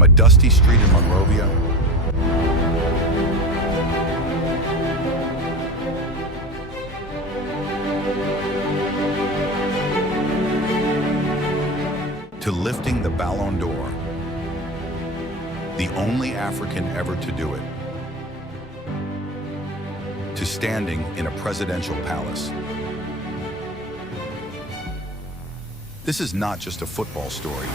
From a dusty street in Monrovia to lifting the Ballon d'Or, the only African ever to do it, to standing in a presidential palace. This is not just a football story.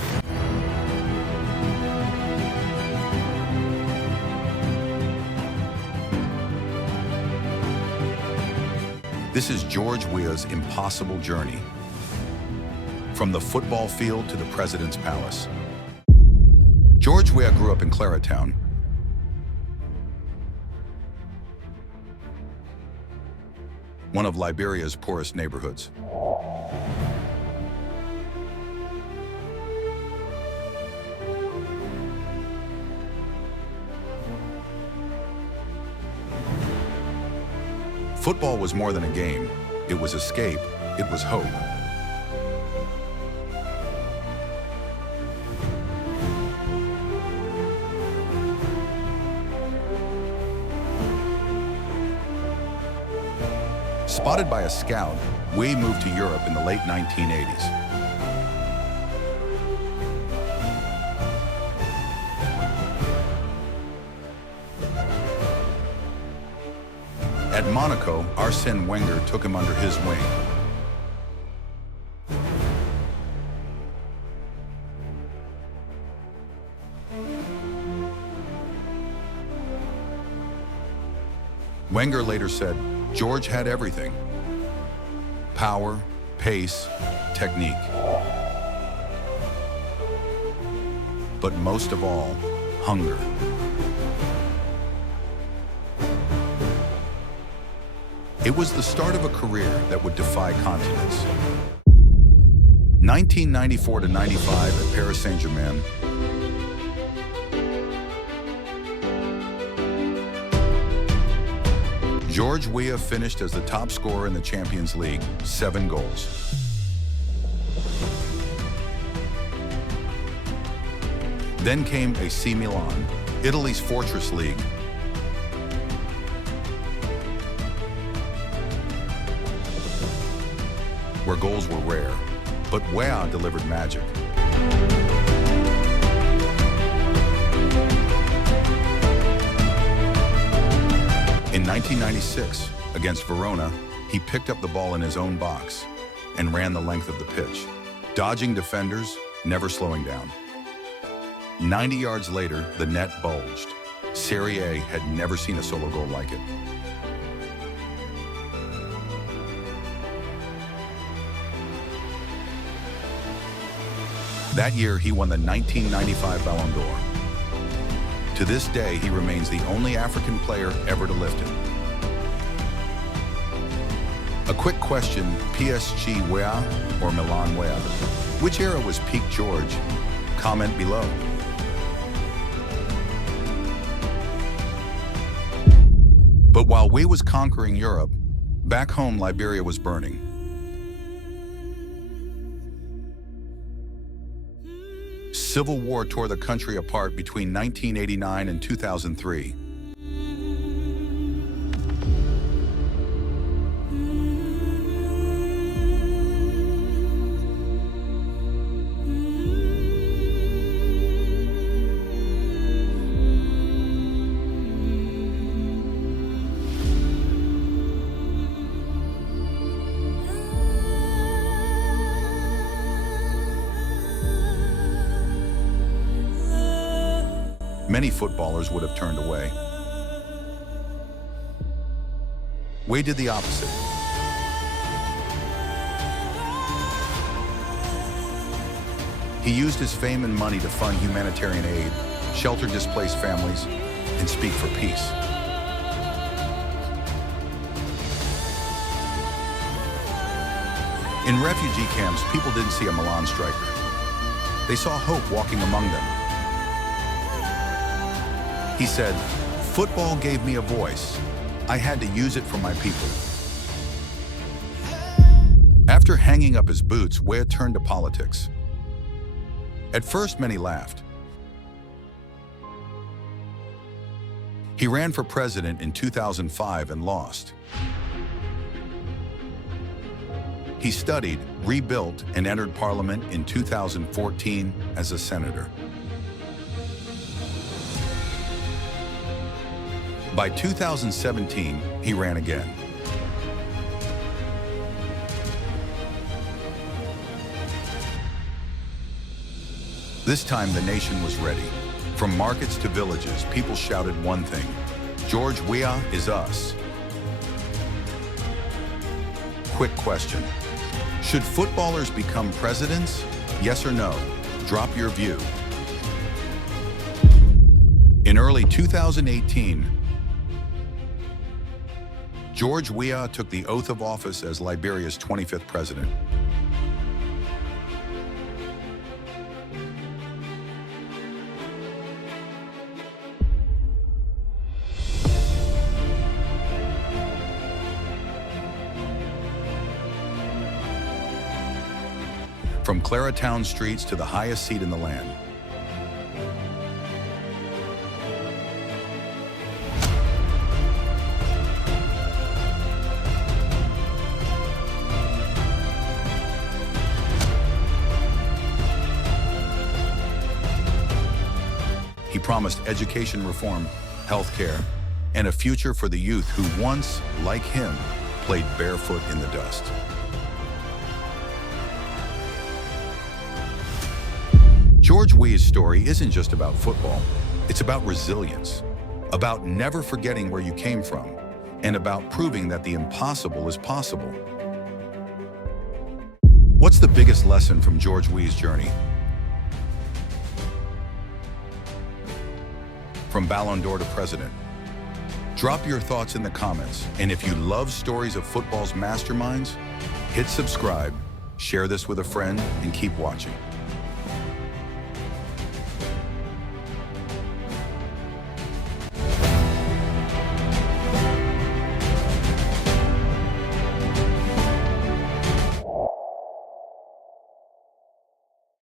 This is George Weah's impossible journey, from the football field to the president's palace. George Weah grew up in Claretown, one of Liberia's poorest neighborhoods. Football was more than a game. It was escape. It was hope. Spotted by a scout, Weah moved to Europe in the late 1980s. At Monaco, Arsène Wenger took him under his wing. Wenger later said, George had everything: power, pace, technique. But most of all, hunger. It was the start of a career that would defy continents. 1994 to 95 at Paris Saint-Germain. George Weah finished as the top scorer in the Champions League, 7 goals. Then came AC Milan, Italy's fortress league. Where goals were rare, but Weah delivered magic. In 1996, against Verona, he picked up the ball in his own box and ran the length of the pitch, dodging defenders, never slowing down. 90 yards later, the net bulged. Serie A had never seen a solo goal like it. That year, he won the 1995 Ballon d'Or. To this day, he remains the only African player ever to lift it. A quick question, PSG Weah or Milan Weah? Which era was peak George? Comment below. But while Weah was conquering Europe, back home Liberia was burning. Civil war tore the country apart between 1989 and 2003. Many footballers would have turned away. Weah did the opposite. He used his fame and money to fund humanitarian aid, shelter displaced families, and speak for peace. In refugee camps, people didn't see a Milan striker. They saw hope walking among them. He said, "Football gave me a voice. I had to use it for my people." After hanging up his boots, Weah turned to politics. At first, many laughed. He ran for president in 2005 and lost. He studied, rebuilt, and entered parliament in 2014 as a senator. By 2017, he ran again. This time, the nation was ready. From markets to villages, people shouted one thing: George Weah is us. Quick question. Should footballers become presidents? Yes or no? Drop your view. In early 2018, George Weah took the oath of office as Liberia's 25th president. From Claratown streets to the highest seat in the land. He promised education reform, healthcare, and a future for the youth who once, like him, played barefoot in the dust. George Weah's story isn't just about football. It's about resilience, about never forgetting where you came from, and about proving that the impossible is possible. What's the biggest lesson from George Weah's journey? From Ballon d'Or to president. Drop your thoughts in the comments, and if you love stories of football's masterminds, hit subscribe, share this with a friend, and keep watching.